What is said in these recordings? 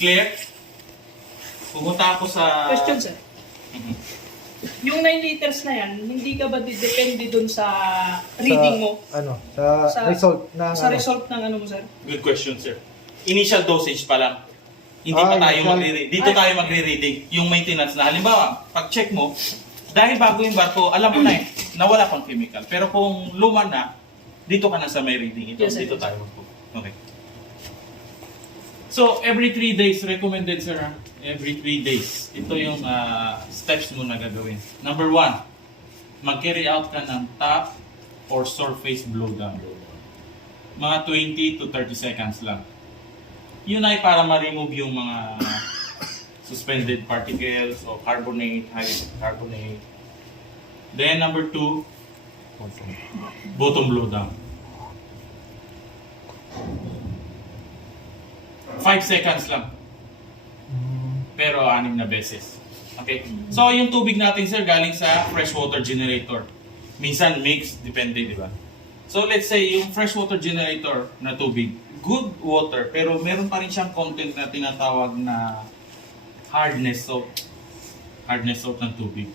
Clear? Pumunta ako sa... Question, sir. Yung 9 liters na yan, hindi ka ba depende dun sa reading mo? Sa result ng Sa result ng ano mo, sir? Good question, sir. Initial dosage pa lang. Hindi Ah, pa tayo initial. magre-read. Dito tayo magre-reading. Yung maintenance na. Halimbawa, pag-check mo, dahil bago yung barko, alam mo na na wala pang chemical. Pero kung luma na, dito ka na sa may reading. Ito, Yes, sir. dito tayo magpo. Okay. So, every 3 days, recommended, sir, ha? Every 3 days. Ito yung steps mo na gagawin. Number 1, mag-carry out ka ng top or surface blowdown. Mga 20 to 30 seconds lang. Yun ay para ma-remove yung mga suspended particles o carbonate, high carbonate. Then number 2, bottom blowdown. 5 seconds lang. Pero 6 na beses. Okay? So, yung tubig natin, sir, galing sa freshwater generator. Minsan mix, depende, di ba? So, let's say, yung freshwater generator na tubig, good water, pero meron pa rin siyang content na tinatawag na hardness salt. Hardness salt ng tubig.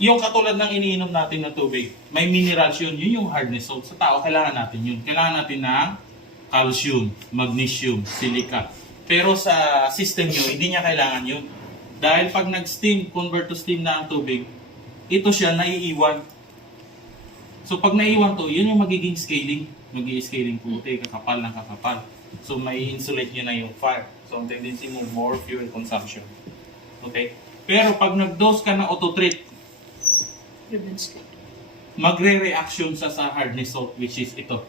Yung katulad ng iniinom natin na tubig, may minerals yun yung hardness salt. Sa tao, kailangan natin yun. Kailangan natin ng calcium, magnesium, silica. Pero sa system nyo, hindi niya kailangan yun. Dahil pag nag-steam, convert to steam na ang tubig, ito siya naiiwan. So pag naiiwan to, yun yung magiging scaling. Mag-i-scaling puti, kakapal ng kakapal. So may insulate nyo na yung fire. So ang tendency mo, more fuel consumption. Okay? Pero pag nag-dose ka na auto-treat, magre-reaction sa hardness salt, which is ito.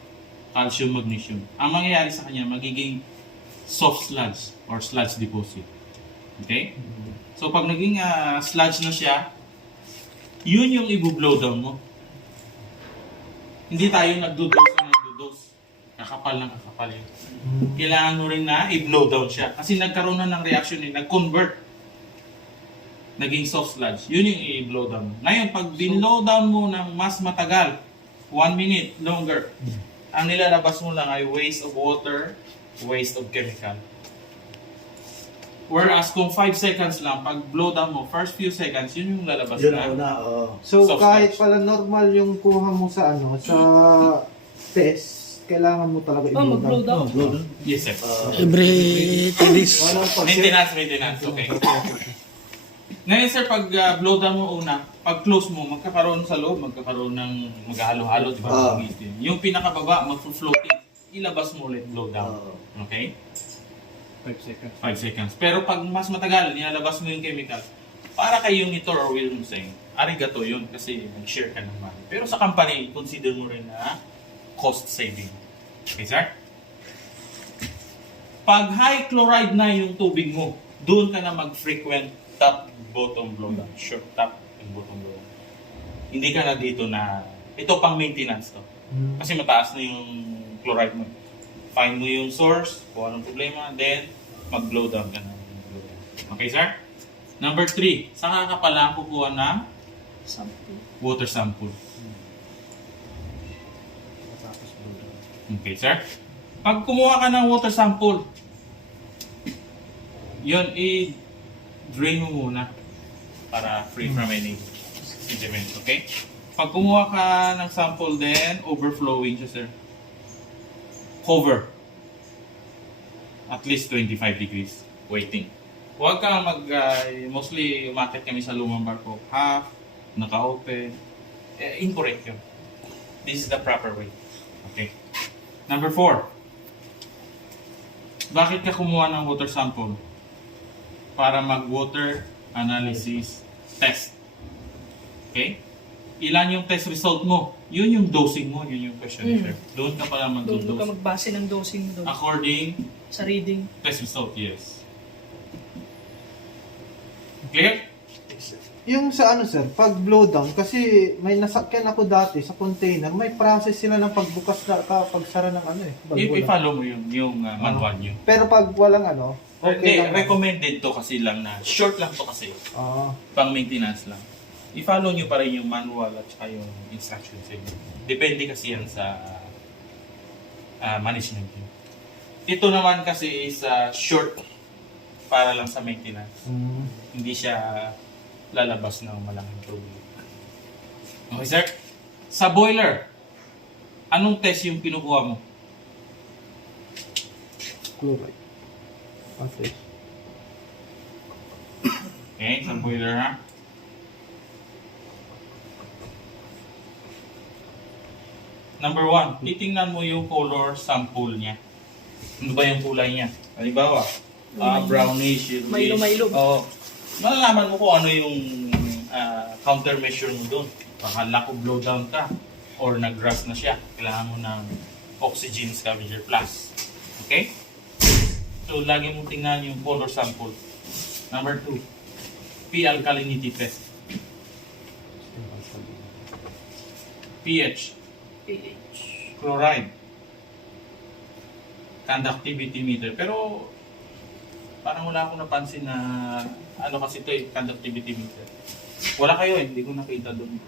Calcium, magnesium. Ang mangyayari sa kanya, magiging soft sludge or sludge deposit. Okay? So, pag naging sludge na siya, yun yung i-blow down mo. Hindi tayo nagdo-dose na nagdo-dose. Kakapal ng kakapal yun. Kailangan mo rin na i-blow down siya. Kasi nagkaroon na ng reaction yun, nag-convert. Naging soft sludge. Yun yung i-blow down mo. Ngayon, pag bin-blow down mo ng mas matagal, 1 minute longer, ang nilalabas mo lang ay waste of water, waste of chemical. Whereas kung 5 seconds lang, pag blow down mo, first few seconds, yun yung lalabas Yun na. ang una, So Soft kahit sludge. pala normal yung kuha mo sa sa test, kailangan mo talaga Oh, mag-blow down. Yes, sir. Every 3 days. walang pag Maintenance. Okay. Ngayon, sir, pag blow down mo una, pag close mo, magkakaroon sa loob, magkakaroon ng maghalo-halo, di ba? Yung pinakababa, mag-floating, ilabas mo ulit, blow down. Okay? 5 seconds. 5 seconds. Pero pag mas matagal, nilalabas mo yung chemical, para kay yung Nitor or William saying, arigato yun kasi nag-share ka ng money. Pero sa company, consider mo rin na cost saving. Okay, sir? Pag high chloride na yung tubig mo, doon ka na mag-frequent top, bottom blowdown. Short top and bottom blowdown. Hindi ka na dito na, ito pang maintenance to. Kasi mataas na yung chloride mo. Find mo yung source, kung anong problema, then mag-blow down ka na. Okay, sir? Number 3, saka ka pala kukuha ng water sample. Okay, sir? Pag kumuha ka ng water sample, yun, i-drain mo muna para free from any sediment, okay? Pag kumuha ka ng sample, then overflowing siya, sir. Cover. At least 25 degrees. Waiting. Huwag kang mostly umakit kami sa lumang barko. Half, naka-open. Incorrect yun. This is the proper way. Okay. Number 4. Bakit ka kumuha ng water sample? Para mag-water analysis test. Okay? Ilan yung test result mo? Yun yung dosing mo, yun yung questionnaire. Doon ka pala Doon ka mag-dose. magbase ng dosing doon. According Sa reading. test result, yes. Clear? Yung sa sir, pag blow down, kasi may nasakyan ako dati sa container, may process sila ng pagbukas na pagsara ng valvula. I-follow mo yung manual nyo. Pero pag walang okay lang. Recommended to kasi lang na, short lang to kasi, Ah, pang maintenance lang. I-follow nyo pa rin yung manual at saka yung instructions. Depende kasi yan sa management yun. Ito naman kasi is short para lang sa maintenance. Hindi siya lalabas ng malaking tubig. Okay, sir? Sa boiler, anong test yung kinukuha mo? Chloride. Okay. Okay, sa boiler ha? Number 1, titingnan mo yung color sample niya. Ano ba yung kulay niya? Halimbawa, brownish, yellowish. Mailo-mailo. Oo. Malalaman mo kung ano yung countermeasure mo doon. Baka lack of blowdown ka or nag-rust na siya. Kailangan mo ng oxygen scavenger plus. Okay? So, lagi mong tingnan yung color sample. Number 2, P-alkalinity test. pH, pH. chloride, conductivity meter. Pero parang wala akong napansin na ano kasi ito conductivity meter. Wala kayo hindi ko nakita doon.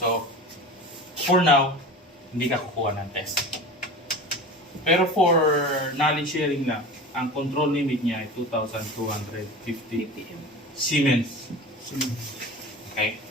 So, for now, hindi ka kukuha ng test. Pero for knowledge sharing lang, ang control limit niya ay 2,250 ppm. Siemens. Okay?